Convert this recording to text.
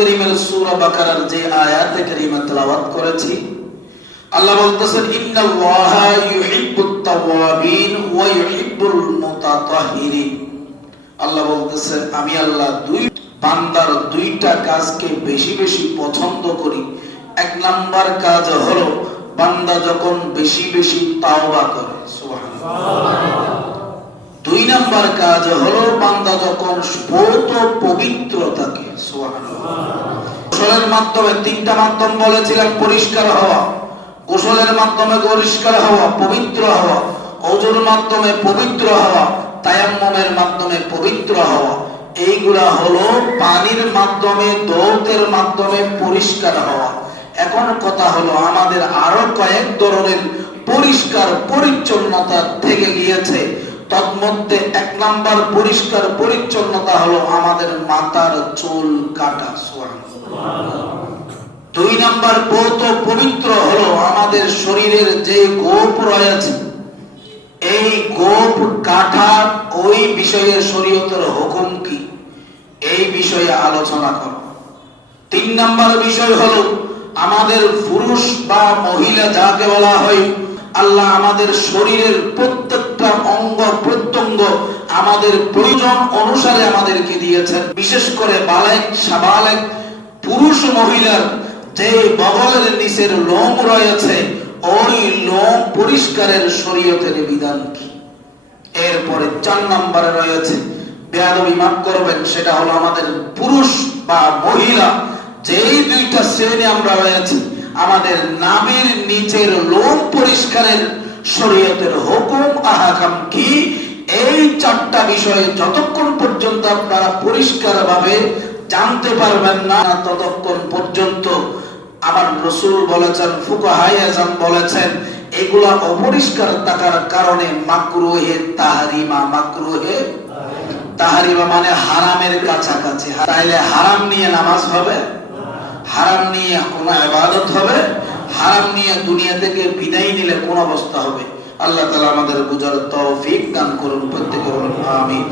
কারীমের সূরা বাকারার যে আয়াতে কারীমা তেলাওয়াত করেছি, আল্লাহ বলতেছেন ইন্নাল্লাহা ইউহিব্বুত তাওয়াবিন ওয়া ইউহিব্বুল মুতাতাহহিরিন। আল্লাহ বলতেছেন আমি আল্লাহ বান্দার দুইটা কাজকে বেশি বেশি পছন্দ করি। এক নাম্বার কাজ হলো বান্দা যখন বেশি বেশি তাওবা করে, সুবহানাল্লাহ। দুই নাম্বার কাজ হলো বান্দা যখন বহুত পবিত্র থাকে, সুবহানাল্লাহ। গোসলের মাধ্যমে তিনটা মাধ্যম বলেছিলাম, পরিষ্কার হওয়া, গোসলের মাধ্যমে পরিষ্কার হওয়া, পবিত্র হওয়া, ওযুর মাধ্যমে পবিত্র হওয়া, তায়াম্মুমের মাধ্যমে পবিত্র হওয়া। এইগুলা হলো পানির মাধ্যমে, দৌতের মাধ্যমে পরিষ্কার হওয়া। এখন কথা হলো আমাদের আরো কয়েক ধরনের পরিষ্কার পরিচ্ছন্নতা থেকে গিয়েছে। তন্মধ্যে এক নাম্বার পরিষ্কার পরিচ্ছন্নতা হলো আমাদের মাথার চুল কাটা, সুবহানাল্লাহ। দুই নাম্বার বহুত পবিত্র হলো আমাদের শরীরের যে গোপ রয়েছে, এই গোপ কাটা, ওই বিষয়ে শরীয়তের হুকুম কি, এই বিষয়ে আলোচনা করো। তিন নাম্বার বিষয় হলো আমাদের পুরুষ বা মহিলা যাকে বলা হয়, আল্লাহ আমাদের শরীরের প্রত্যেকটা অঙ্গ প্রত্যঙ্গ আমাদের প্রয়োজন অনুসারে আমাদেরকে দিয়েছেন। বিশেষ করে বালেগ সাবালেগ পুরুষ মহিলার যে বগলের নিচের লোম রয়েছে, ওই লোম পরিষ্কারের শরীয়তের বিধান কি। এরপরে 4 নম্বরে রয়েছে, বেয়াদবি মাফ করবেন, সেটা হলো আমাদের পুরুষ বা মহিলা যেই দুইটা শ্রেণী আমরা রয়েছে, আমাদের নাভির নিচের লোম পরিষ্কারের শরীয়তের হুকুম আহকাম কি। এই 4টা বিষয়ে যতক্ষণ পর্যন্ত আপনারা পরিষ্কারভাবে জানতে পারবেন না, ততক্ষণ পর্যন্ত আমার রাসূল বলেছেন, ফুকাহায়ে আযম বলেছেন, এগুলা অপরিষ্কার থাকার কারণে মাকরুহে তাহরিমা, মাকরুহে তাহরিমা মানে হারামের কাছাকাছি। তাইলে হারাম নিয়ে নামাজ হবে, হারাম নিয়ে কোন ইবাদত হবে, হারাম নিয়ে দুনিয়া থেকে বিদায় নিলে কোন অবস্থা হবে। আল্লাহ তাআলা আমাদের বুঝার তৌফিক দান করুন, প্রত্যেকের আমিন।